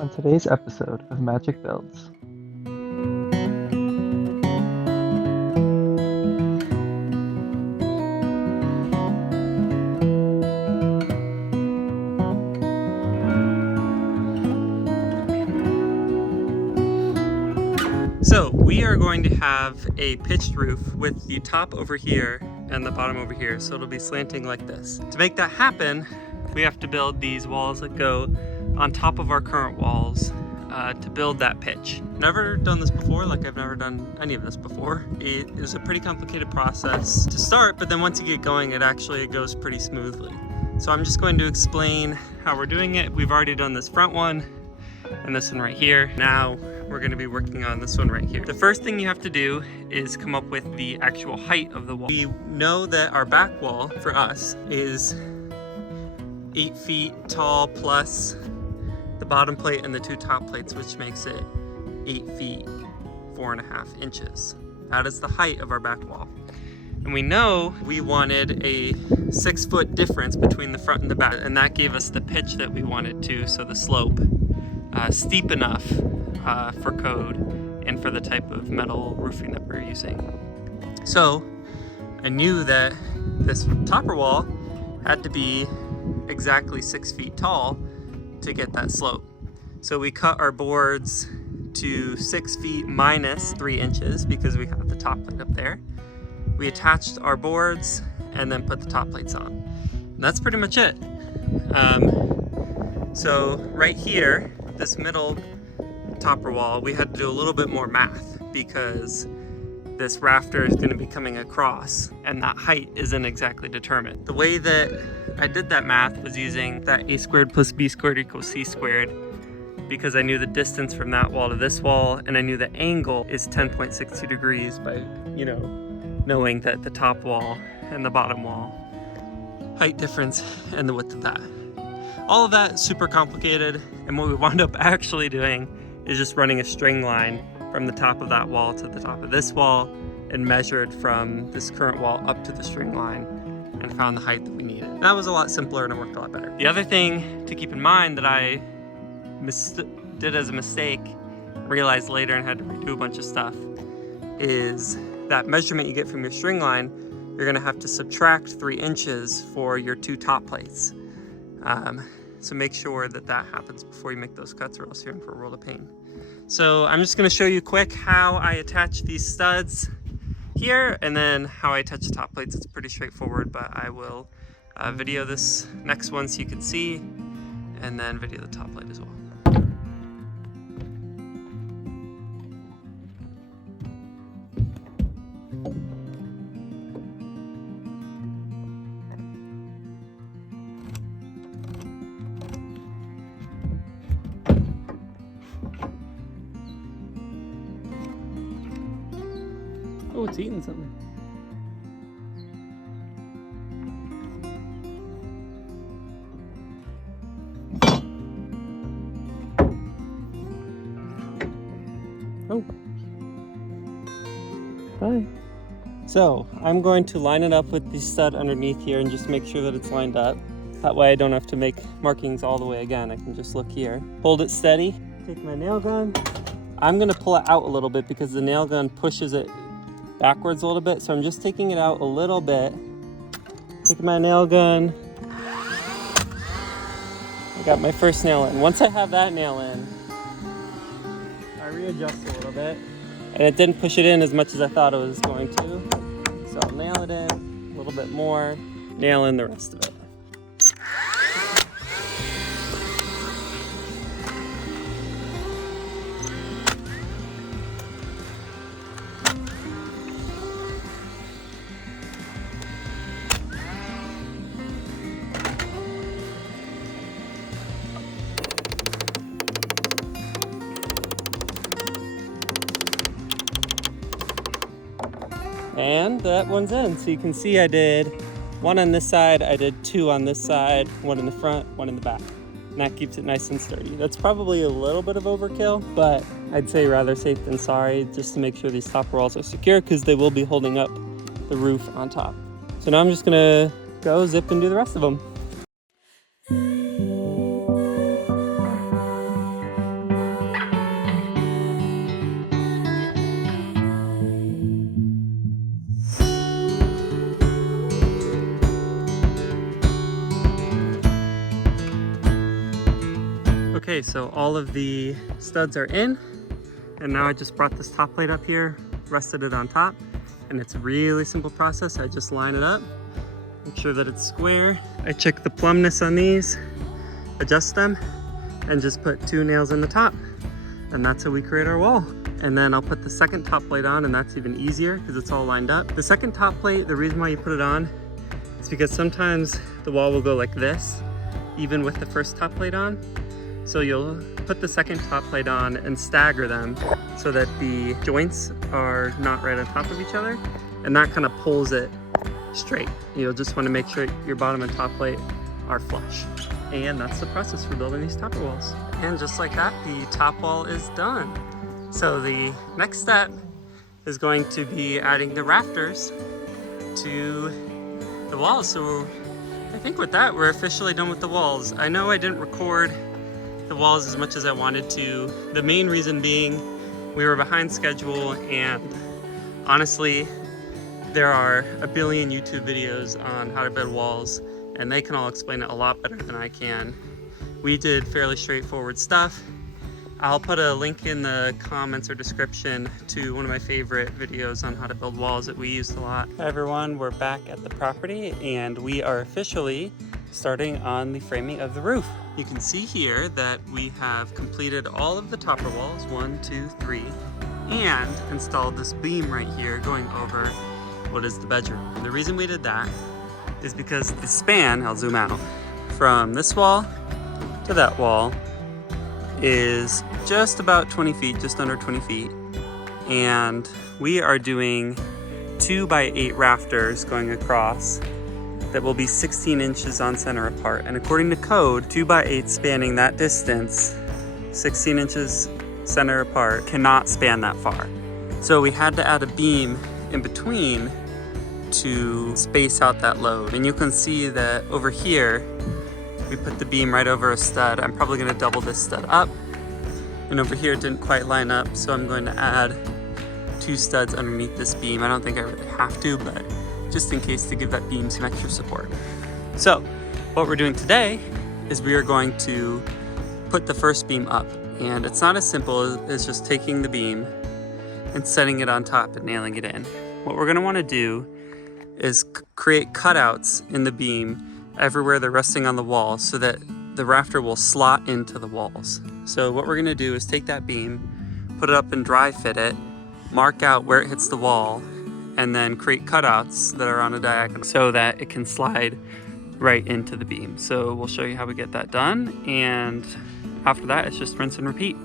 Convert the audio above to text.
On today's episode of Magic Builds. So we are going to have a pitched roof with the top over here and the bottom over here, so it'll be slanting like this. To make that happen, we have to build these walls that go on top of our current walls to build that pitch. Never done this before, like I've never done any of this before. It is a pretty complicated process to start, but then once you get going, it goes pretty smoothly. So I'm just going to explain how we're doing it. We've already done this front one and this one right here. Now we're going to be working on this one right here. The first thing you have to do is come up with the actual height of the wall. We know that our back wall for us is 8 feet tall plus the bottom plate and the two top plates, which makes it 8 feet 4.5 inches. That is the height of our back wall. And we know we wanted a 6 foot difference between the front and the back, and that gave us the pitch that we wanted to, so the slope steep enough for code and for the type of metal roofing that we're using. So I knew that this topper wall had to be exactly 6 feet tall to get that slope. So we cut our boards to 6 feet minus 3 inches because we have the top plate up there. We attached our boards and then put the top plates on. And that's pretty much it. So right here, this middle topper wall, we had to do a little bit more math because this rafter is going to be coming across and that height isn't exactly determined. The way that I did that math was using that a squared plus b squared equals c squared, because I knew the distance from that wall to this wall, and I knew the angle is 10.62 degrees by, knowing that the top wall and the bottom wall height difference and the width of that. All of that super complicated, and what we wound up actually doing is just running a string line from the top of that wall to the top of this wall and measured from this current wall up to the string line and found the height that we needed. That was a lot simpler and it worked a lot better. The other thing to keep in mind that I did as a mistake, realized later and had to redo a bunch of stuff, is that measurement you get from your string line, you're gonna have to subtract 3 inches for your two top plates. So make sure that that happens before you make those cuts, or else you're in for a world of pain. So I'm just gonna show you quick how I attach these studs here and then how I attach the top plates. It's pretty straightforward, but I will video this next one so you can see, and then video the top plate as well. Oh, it's eating something. Oh. Hi. So, I'm going to line it up with the stud underneath here and just make sure that it's lined up. That way I don't have to make markings all the way again. I can just look here. Hold it steady. Take my nail gun. I'm going to pull it out a little bit because the nail gun pushes it backwards a little bit, so I'm just taking it out a little bit. Taking my nail gun. I got my first nail in. Once I have that nail in, I readjust a little bit. And it didn't push it in as much as I thought it was going to. So I'll nail it in a little bit more, nail in the rest of it. And that one's in. So you can see I did 1 on this side, I did 2 on this side, 1 in the front, 1 in the back. And that keeps it nice and sturdy. That's probably a little bit of overkill, but I'd say rather safe than sorry, just to make sure these top walls are secure, because they will be holding up the roof on top. So now I'm just gonna go zip and do the rest of them. Okay, so all of the studs are in, and now I just brought this top plate up here, rested it on top, and it's a really simple process. I just line it up, make sure that it's square. I check the plumbness on these, adjust them, and just put 2 nails in the top. And that's how we create our wall. And then I'll put the second top plate on, and that's even easier because it's all lined up. The second top plate, the reason why you put it on is because sometimes the wall will go like this, even with the first top plate on. So you'll put the second top plate on and stagger them so that the joints are not right on top of each other, and that kind of pulls it straight. You'll just want to make sure your bottom and top plate are flush. And that's the process for building these topper walls. And just like that, the top wall is done. So the next step is going to be adding the rafters to the walls. So I think with that, we're officially done with the walls. I know I didn't record the walls as much as I wanted to. The main reason being we were behind schedule, and honestly, there are a billion YouTube videos on how to build walls, and they can all explain it a lot better than I can. We did fairly straightforward stuff. I'll put a link in the comments or description to one of my favorite videos on how to build walls that we used a lot. Hi everyone, we're back at the property, and we are officially starting on the framing of the roof. You can see here that we have completed all of the topper walls, 1, 2, 3, and installed this beam right here going over what is the bedroom. And the reason we did that is because the span, I'll zoom out, from this wall to that wall is just about 20 feet, just under 20 feet. And we are doing 2x8 rafters going across that will be 16 inches on center apart. And according to code, 2x8 spanning that distance, 16 inches center apart, cannot span that far. So we had to add a beam in between to space out that load. And you can see that over here, we put the beam right over a stud. I'm probably gonna double this stud up. And over here it didn't quite line up, so I'm going to add 2 studs underneath this beam. I don't think I really have to, but just in case, to give that beam some extra support. So what we're doing today is we are going to put the first beam up. And it's not as simple as just taking the beam and setting it on top and nailing it in. What we're gonna wanna do is create cutouts in the beam everywhere they're resting on the wall so that the rafter will slot into the walls. So what we're gonna do is take that beam, put it up and dry fit it, mark out where it hits the wall, and then create cutouts that are on a diagonal so that it can slide right into the beam. So we'll show you how we get that done, and after that it's just rinse and repeat.